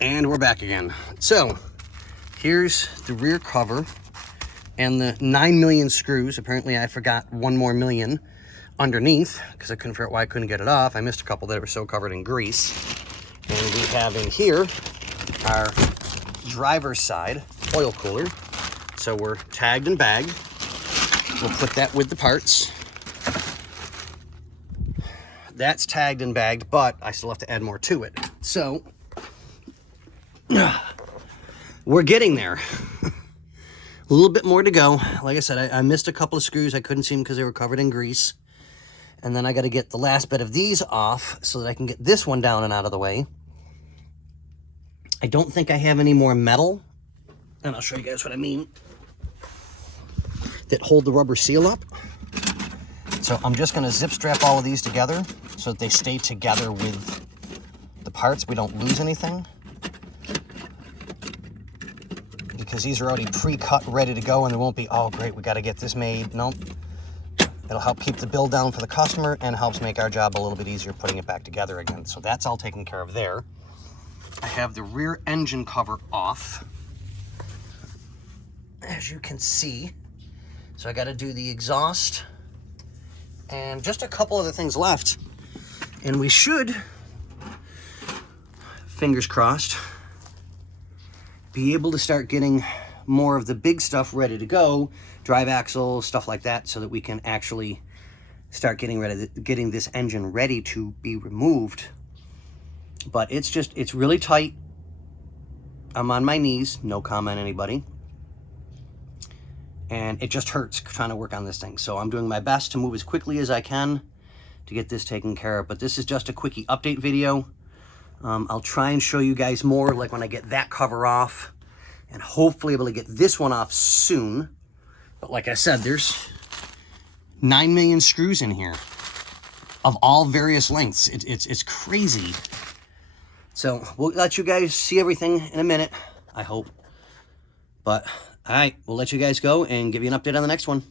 And we're back again. So here's the rear cover and the 9 million screws. Apparently I forgot 1 more million underneath because I couldn't figure out why I couldn't get it off. I missed a couple that were so covered in grease. And we have in here our driver's side oil cooler. So we're tagged and bagged. We'll put that with the parts. That's tagged and bagged, but I still have to add more to it. So we're getting there. A little bit more to go. Like I said, I missed a couple of screws. I couldn't see them because they were covered in grease. And then I got to get the last bit of these off so that I can get this one down and out of the way. I don't think I have any more metal, and I'll show you guys what I mean, that hold the rubber seal up. So I'm just going to zip strap all of these together so that they stay together with the parts. We don't lose anything. Because these are already pre-cut, ready to go, and there won't be, oh great, we got to get this made. Nope. It'll help keep the bill down for the customer and helps make our job a little bit easier putting it back together again. So that's all taken care of there. I have the rear engine cover off, as you can see. So I got to do the exhaust and just a couple other things left. And we should, fingers crossed, be able to start getting more of the big stuff ready to go, drive axles, stuff like that, so that we can actually start getting this engine ready to be removed. But it's really tight. I'm on my knees, no comment anybody. And it just hurts trying to work on this thing. So I'm doing my best to move as quickly as I can to get this taken care of. But this is just a quickie update video. I'll try and show you guys more like when I get that cover off, and hopefully able to get this one off soon. But like I said, there's 9 million screws in here of all various lengths. It's crazy. So we'll let you guys see everything in a minute, I hope. But all right, we'll let you guys go and give you an update on the next one.